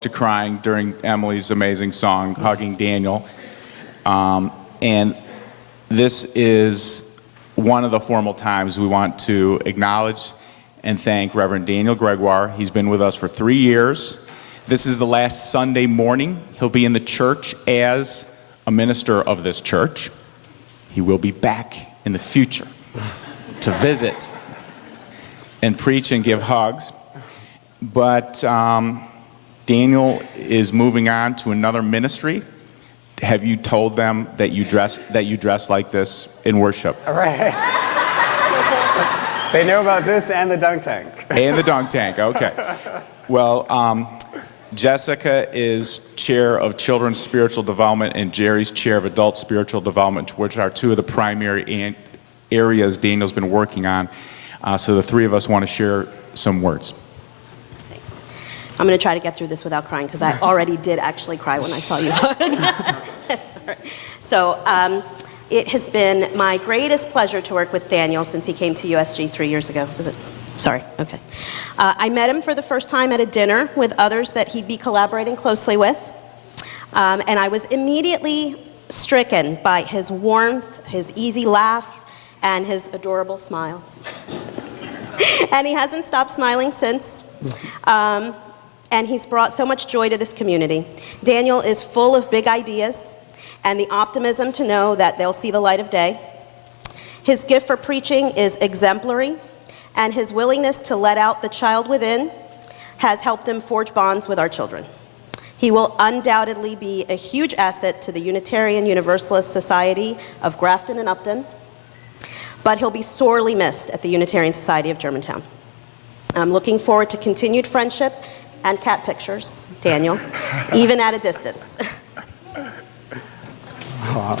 to crying during Emily's amazing song, Hugging Daniel. And this is one of the formal times we want to acknowledge and thank Reverend Daniel Gregoire. He's been with us for 3 years. This is the last Sunday morning. He'll be in the church as a minister of this church. He will be back in the future to visit and preach and give hugs. But Daniel is moving on to another ministry. Have you told them that you dress like this in worship? All right. They know about this and the dunk tank. And the dunk tank, okay. Well, Jessica is chair of children's spiritual development and Gerry's chair of adult spiritual development, which are two of the primary areas Daniel's been working on. So the three of us want to share some words. Thanks. I'm going to try to get through this without crying because I already did actually cry when I saw you hug. So it has been my greatest pleasure to work with Daniel since he came to USG 3 years ago. Is it? Sorry, okay. I met him for the first time at a dinner with others that he'd be collaborating closely with. And I was immediately stricken by his warmth, his easy laugh, and his adorable smile. And he hasn't stopped smiling since. And he's brought so much joy to this community. Daniel is full of big ideas and the optimism to know that they'll see the light of day. His gift for preaching is exemplary, and his willingness to let out the child within has helped him forge bonds with our children. He will undoubtedly be a huge asset to the Unitarian Universalist Society of Grafton and Upton, but he'll be sorely missed at the Unitarian Society of Germantown. I'm looking forward to continued friendship and cat pictures, Daniel, even at a distance. Oh,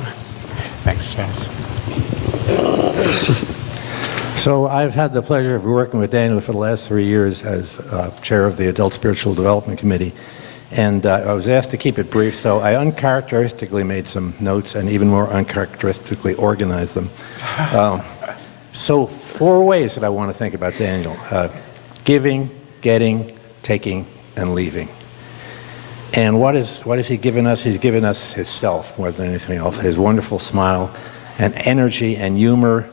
thanks, Jess. So I've had the pleasure of working with Daniel for the last 3 years as chair of the Adult Spiritual Development Committee. And I was asked to keep it brief, so I uncharacteristically made some notes and even more uncharacteristically organized them. So 4 ways that I want to think about Daniel. Giving, getting, taking, and leaving. And what has he given us? He's given us his self more than anything else, his wonderful smile and energy and humor.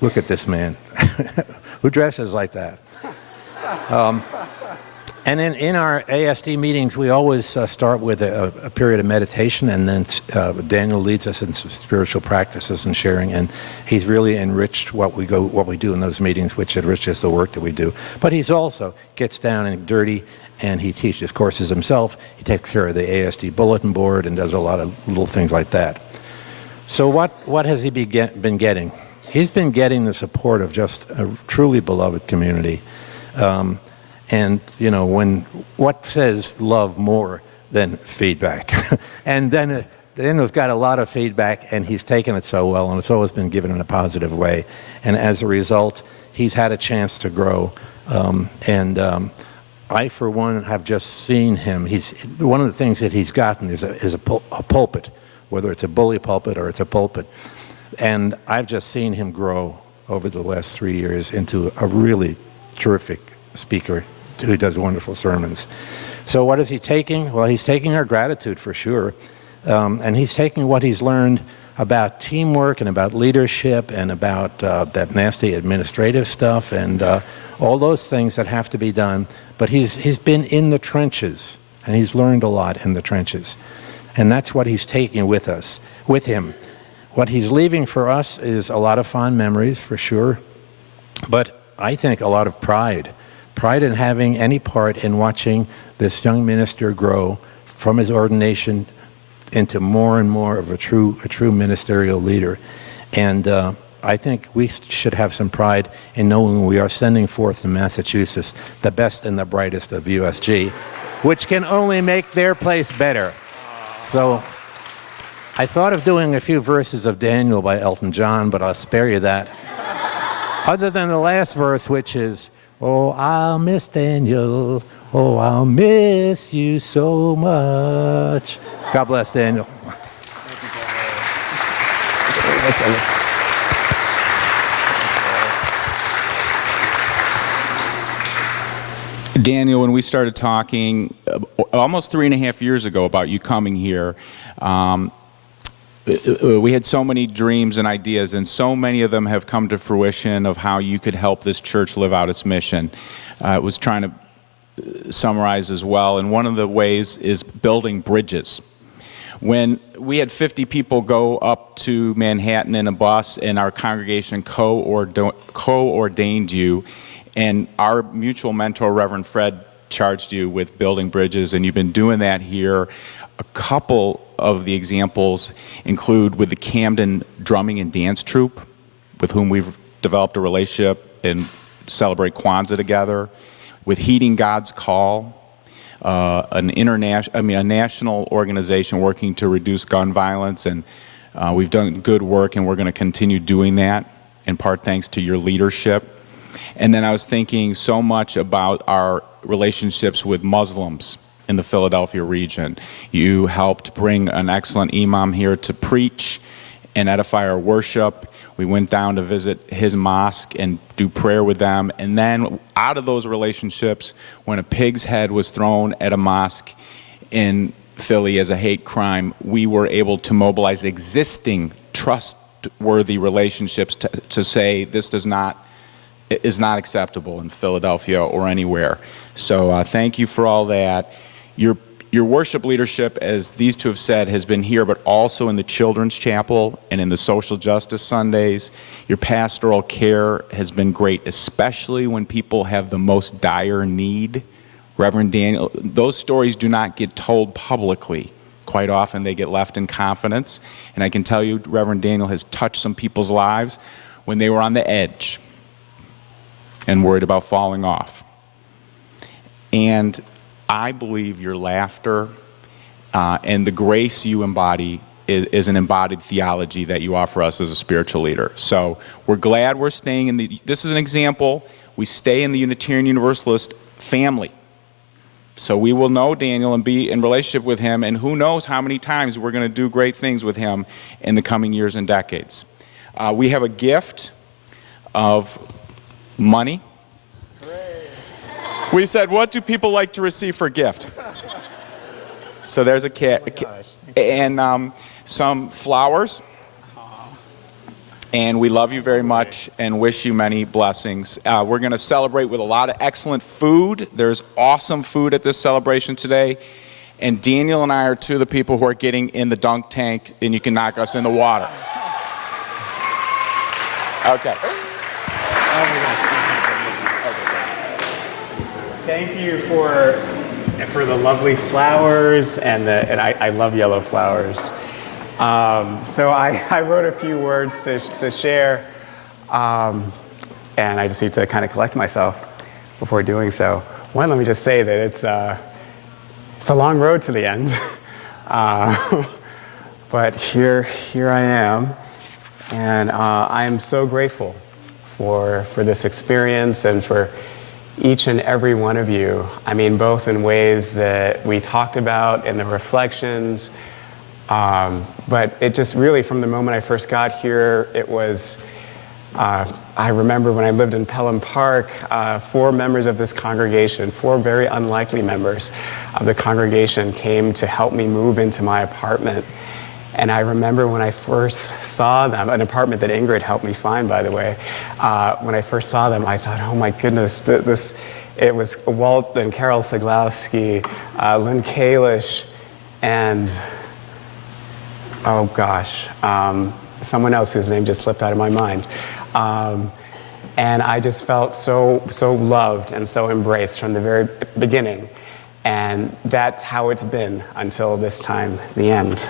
Look at this man. Who dresses like that? And in our ASD meetings, we always start with a period of meditation, and then Daniel leads us in some spiritual practices and sharing, and he's really enriched what we do in those meetings, which enriches the work that we do. But he's also gets down and dirty, and he teaches courses himself. He takes care of the ASD bulletin board and does a lot of little things like that. So what has he been getting? He's been getting the support of just a truly beloved community. And, you know, what says love more than feedback? And then Daniel's got a lot of feedback, and he's taken it so well, and it's always been given in a positive way. And as a result, he's had a chance to grow. I, for one, have just seen him. One of the things that he's gotten is a pulpit, whether it's a bully pulpit or it's a pulpit. And I've just seen him grow over the last 3 years into a really terrific speaker who does wonderful sermons. So what is he taking? Well, he's taking our gratitude for sure. And he's taking what he's learned about teamwork and about leadership and about that nasty administrative stuff and all those things that have to be done. But he's been in the trenches, and he's learned a lot in the trenches. And that's what he's taking with him. What he's leaving for us is a lot of fond memories, for sure, but I think a lot of pride in having any part in watching this young minister grow from his ordination into more and more of a true ministerial leader. And I think we should have some pride in knowing we are sending forth to Massachusetts the best and the brightest of USG, which can only make their place better. So I thought of doing a few verses of Daniel by Elton John, but I'll spare you that. Other than the last verse, which is, "Oh, I'll miss Daniel. Oh, I'll miss you so much." God bless, Daniel. Daniel, when we started talking almost 3.5 years ago about you coming here, we had so many dreams and ideas, and so many of them have come to fruition of how you could help this church live out its mission. I was trying to summarize as well, and one of the ways is building bridges. When we had 50 people go up to Manhattan in a bus, and our congregation co-ordained you, and our mutual mentor, Reverend Fred, charged you with building bridges, and you've been doing that here. A couple of the examples include with the Camden Drumming and Dance Troupe, with whom we've developed a relationship and celebrate Kwanzaa together, with Heeding God's Call, a national organization working to reduce gun violence, and we've done good work, and we're going to continue doing that, in part thanks to your leadership. And then I was thinking so much about our relationships with Muslims in the Philadelphia region. You helped bring an excellent imam here to preach and edify our worship. We went down to visit his mosque and do prayer with them. And then out of those relationships, when a pig's head was thrown at a mosque in Philly as a hate crime, we were able to mobilize existing trustworthy relationships to say this is not acceptable in Philadelphia or anywhere. So thank you for all that. Your worship leadership, as these two have said, has been here, but also in the Children's Chapel and in the Social Justice Sundays. Your pastoral care has been great, especially when people have the most dire need. Reverend Daniel, those stories do not get told publicly. Quite often they get left in confidence. And I can tell you, Reverend Daniel has touched some people's lives when they were on the edge and worried about falling off. And I believe your laughter and the grace you embody is an embodied theology that you offer us as a spiritual leader. So we're glad we're staying in this is an example, we stay in the Unitarian Universalist family. So we will know Daniel and be in relationship with him, and who knows how many times we're going to do great things with him in the coming years and decades. We have a gift of money. We said, what do people like to receive for a gift? So there's a cat and some flowers. And we love you very much and wish you many blessings. We're going to celebrate with a lot of excellent food. There's awesome food at this celebration today. And Daniel and I are two of the people who are getting in the dunk tank, and you can knock us in the water. Okay. Thank you for the lovely flowers, and I love yellow flowers. So I wrote a few words to share, and I just need to kind of collect myself before doing so. One, let me just say that it's a long road to the end, but here I am, and I am so grateful for this experience and for each and every one of you. I mean, both in ways that we talked about in the reflections, but it just really, from the moment I first got here, it was, I remember when I lived in Pelham Park, 4 members of this congregation, 4 very unlikely members of the congregation came to help me move into my apartment. And I remember when I first saw them, an apartment that Ingrid helped me find, by the way, when I first saw them, I thought, oh my goodness, it was Walt and Carol Siglowski, Lynn Kalish, and, oh gosh, someone else whose name just slipped out of my mind. And I just felt so loved and so embraced from the very beginning. And that's how it's been until this time, the end.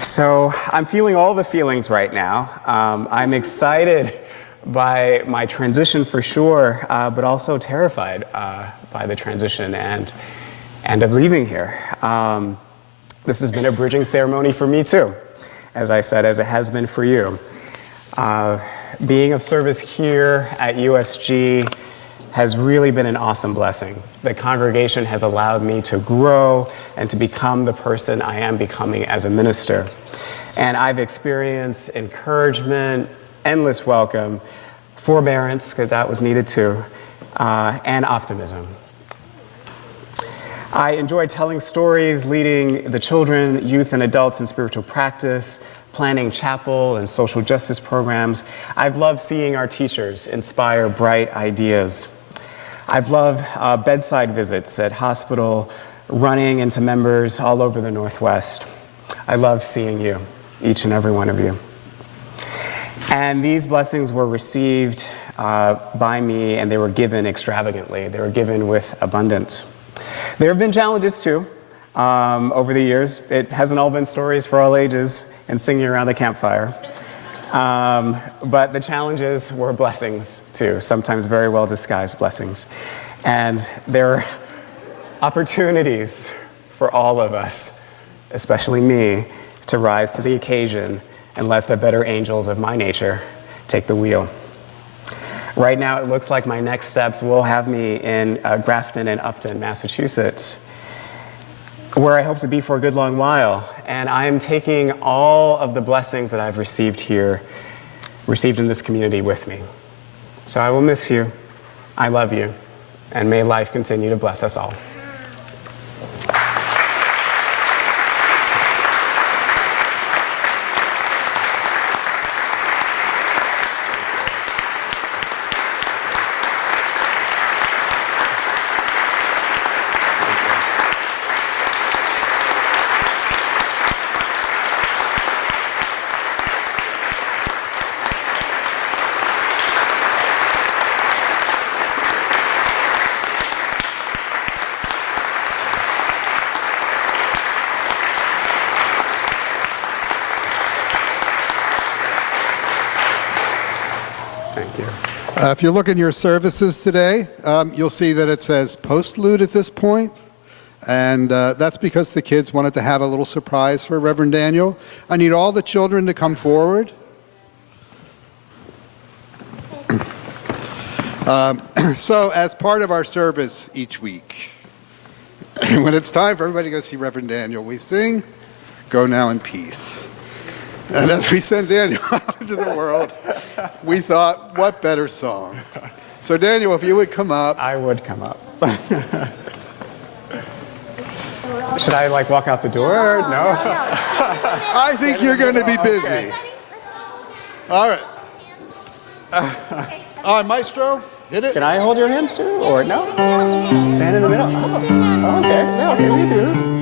So I'm feeling all the feelings right now. I'm excited by my transition for sure, but also terrified by the transition and of leaving here. This has been a bridging ceremony for me too, as I said, as it has been for you. Being of service here at USG has really been an awesome blessing. The congregation has allowed me to grow and to become the person I am becoming as a minister. And I've experienced encouragement, endless welcome, forbearance, because that was needed too, and optimism. I enjoy telling stories, leading the children, youth, and adults in spiritual practice, planning chapel and social justice programs. I've loved seeing our teachers inspire bright ideas. I've loved bedside visits at hospital, running into members all over the Northwest. I love seeing you, each and every one of you. And these blessings were received by me, and they were given extravagantly. They were given with abundance. There have been challenges too over the years. It hasn't all been stories for all ages and singing around the campfire. But the challenges were blessings too, sometimes very well disguised blessings. And there are opportunities for all of us, especially me, to rise to the occasion and let the better angels of my nature take the wheel. Right now, it looks like my next steps will have me in Grafton and Upton, Massachusetts, where I hope to be for a good long while. And I am taking all of the blessings that I've received here, received in this community with me. So I will miss you. I love you. And may life continue to bless us all. Thank you. If you look in your services today, you'll see that it says postlude at this point. And that's because the kids wanted to have a little surprise for Reverend Daniel. I need all the children to come forward. So as part of our service each week, when it's time for everybody to go see Reverend Daniel, we sing, "Go Now in Peace." And as we send Daniel out into the world, we thought, what better song? So Daniel, if you would come up. I would come up. Should I walk out the door? No? I think you're going to be busy. Okay. All right. All right, Maestro, hit it. Can I hold your hands too, or no? Stand in the middle. Oh, okay. No, okay, we can do this.